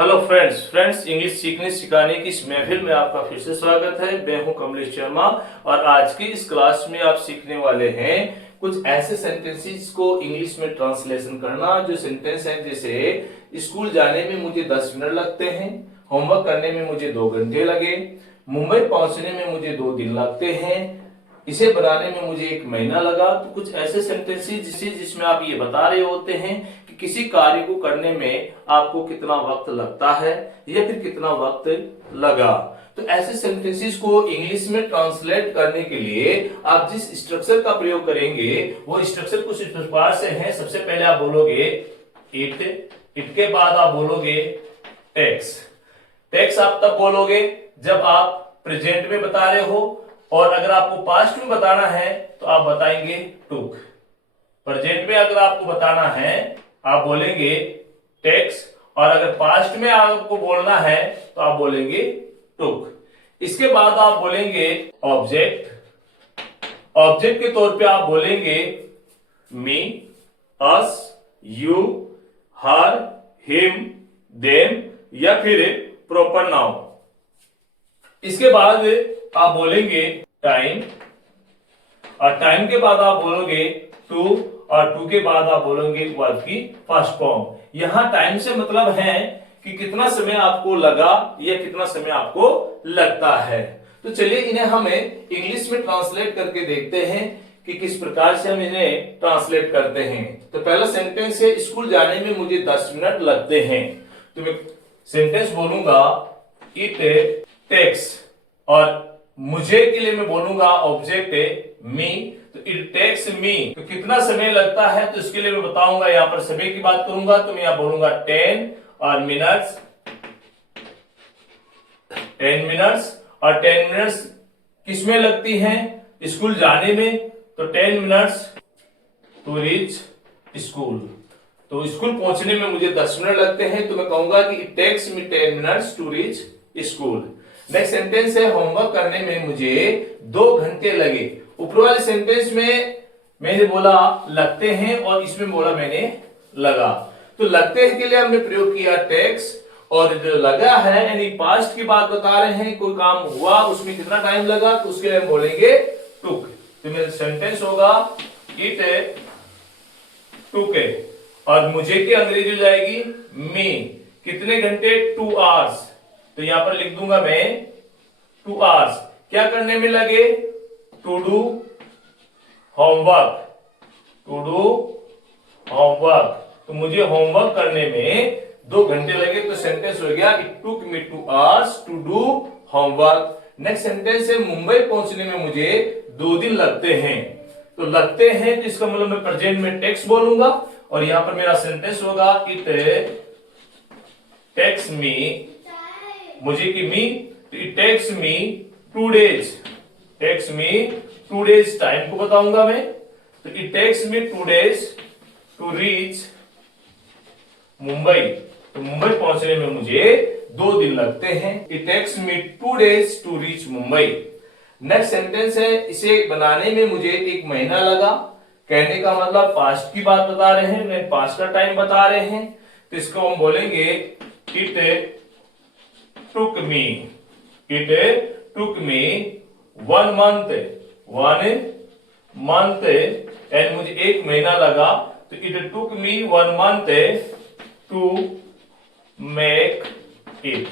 Hello friends English सीखने सिखाने की इस महफिल में आपका फिर से स्वागत है। मैं हूं कमलेश शर्मा और आज की इस क्लास में आप सीखने वाले हैं कुछ ऐसे सेंटेंसेस को इंग्लिश में ट्रांसलेशन करना। जो सेंटेंस है जैसे स्कूल जाने में मुझे 10 मिनट लगते हैं, होमवर्क करने में मुझे 2 घंटे लगे, मुंबई पहुंचने में मुझे 2 दिन लगते हैं, इसे बनाने में मुझे 1 महीना लगा। तो कुछ ऐसे सेंटेंसेस जिसमें आप ये बता रहे होते हैं कि किसी कार्य को करने में आपको कितना वक्त लगता है या फिर कितना वक्त लगा। तो ऐसे सेंटेंसेस को इंग्लिश में ट्रांसलेट करने के लिए आप जिस स्ट्रक्चर का प्रयोग करेंगे वो स्ट्रक्चर कुछ इस प्रकार से है। सबसे पहले आप बोलोगे इट, इट के बाद आप बोलोगे टेक्स। टेक्स आप तब बोलोगे जब आप प्रेजेंट में बता रहे हो, और अगर आपको पास्ट में बताना है तो आप बताएंगे टुक। प्रेजेंट में अगर आपको बताना है आप बोलेंगे टेक्स, और अगर पास्ट में आपको बोलना है तो आप बोलेंगे टुक। इसके बाद आप बोलेंगे ऑब्जेक्ट। ऑब्जेक्ट के तौर पे आप बोलेंगे मी, अस, यू, हर, हिम, देम या फिर प्रॉपर नाउन। इसके बाद आप बोलेंगे टाइम, और टाइम के बाद आप बोलोगे टू, और टू के बाद आप बोलोगे वर्ब की फर्स्ट फॉर्म। यहां टाइम से मतलब है कि कितना समय आपको लगा या कितना समय आपको लगता है। तो चलिए इन्हें हमें इंग्लिश में ट्रांसलेट करके देखते हैं कि किस प्रकार से हम इन्हें ट्रांसलेट करते हैं। तो पहला सेंटेंस है स्कूल जाने में मुझे 10 मिनट लगते हैं। तो मैं सेंटेंस बोलूंगा इट टेक्स, और मुझे के लिए मैं बोलूंगा ऑब्जेक्ट मी। तो इट टेक्स मी, तो कितना समय लगता है तो इसके लिए मैं बताऊंगा, यहां पर समय की बात करूंगा तो मैं यहां बोलूंगा 10 और मिनट्स, 10 मिनट्स। और 10 मिनट्स किसमें लगती हैं? स्कूल जाने में। तो 10 मिनट्स टू रीच स्कूल, तो स्कूल पहुंचने में मुझे 10 मिनट लगते हैं। तो मैं कहूंगा कि it takes me 10 minutes to reach school. Next sentence है होमवर्क करने में मुझे 2 घंटे लगे। ऊपर वाले सेंटेंस में मैंने बोला लगते हैं और इसमें बोला मैंने लगा। तो लगते हैं के लिए हमने प्रयोग किया टेक्स, और जो लगा है यानी पास्ट की बात बता रहे हैं, कोई काम हुआ उसमें कितना टाइम लगा तो उसके लिए हम बोलेंगे टुक। तो मेरा सेंटेंस होगा इट टुक, और मुझे की अंग्रेजी हो जाएगी मी। कितने घंटे? 2 आवर्स। तो यहां पर लिख दूंगा मैं 2 आवर्स। क्या करने में लगे? To do homework, to do homework. तो मुझे होमवर्क करने में 2 घंटे लगे। तो सेंटेंस हो गया it took me 2 hours to do homework. Next sentence है मुंबई पहुंचने में मुझे 2 दिन लगते हैं। तो लगते हैं तो इसका मतलब मैं प्रेजेंट में टेक्स बोलूंगा, और यहां पर मेरा सेंटेंस होगा इट टेक्स मी, मुझे की मी, तो it takes me 2 days. Takes me 2 days, time को बताऊंगा मैं। तो it takes me 2 days to reach Mumbai. तो मुंबई पहुंचने में मुझे 2 दिन लगते हैं। It takes me 2 days to reach Mumbai. Next sentence है इसे बनाने में मुझे 1 महीना लगा। कहने का मतलब पास्ट की बात बता रहे हैं, मैं पास्ट का टाइम बता रहे हैं। तो इसको हम बोलेंगे it took me, it took me 1 month, 1 month, and मुझे 1 महीना लगा। तो it took me 1 month to make it,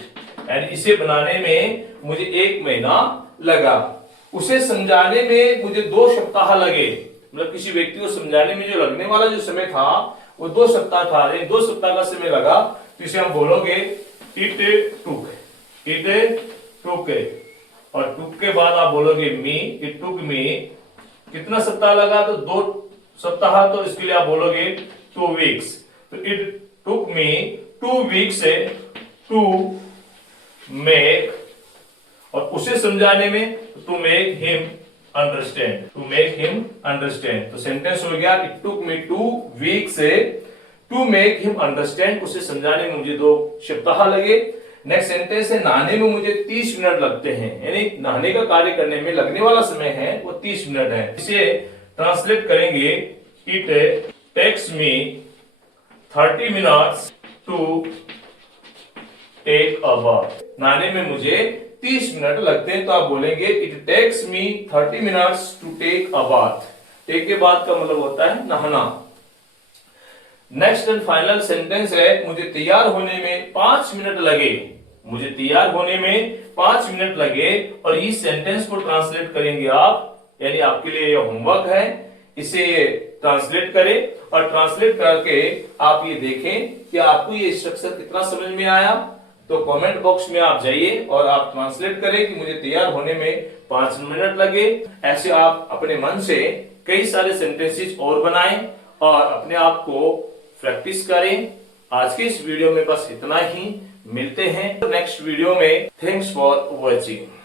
and इसे बनाने में मुझे 1 महीना लगा। उसे समझाने में मुझे 2 सप्ताह लगे। मतलब किसी व्यक्ति को समझाने में जो लगने वाला जो समय था वो 2 सप्ताह था, 2 सप्ताह का समय लगा। तो इसे हम बोलोगे इट टुक, इट टुक, और टुक के बाद आप बोलोगे मी। इट टुक मी कितना सप्ताह लगा? तो 2 सप्ताह। तो इसके लिए आप बोलोगे 2 वीक्स। तो it took me 2 weeks to make, और उसे समझाने में to make him understand, to make him understand. तो सेंटेंस हो गया it took me 2 weeks to make him understand. उसे समझाने में मुझे 2 सप्ताह लगे। नेक्स्ट सेंटेंस है नहाने में मुझे 30 मिनट लगते हैं, यानी नहाने का कार्य करने में लगने वाला समय है वो 30 मिनट है। इसे ट्रांसलेट करेंगे it takes me 30 minutes to take a bath. नहाने में मुझे 30 मिनट लगते हैं, तो आप बोलेंगे it takes me 30 minutes to take a bath. Take के बाद का मतलब होता है नहाना। नेक्स्ट एंड फाइनल सेंटेंस है मुझे तैयार होने में 5 मिनट लगे। मुझे तैयार होने में 5 मिनट लगे। और इस सेंटेंस को ट्रांसलेट करेंगे आप, यानी आपके लिए यह होमवर्क है, इसे ट्रांसलेट करें और ट्रांसलेट करके आप ये देखें कि आपको ये स्ट्रक्चर कितना समझ में आया। तो कमेंट बॉक्स में आप जाइए और आप ट्रांसलेट करें कि मुझे तैयार होने में 5 मिनट लगे। ऐसे आप अपने मन से कई सारे सेंटेंसेस और बनाएं और अपने आप को प्रैक्टिस करें। आज के इस वीडियो में बस इतना ही। मिलते हैं नेक्स्ट वीडियो में। Thanks for watching.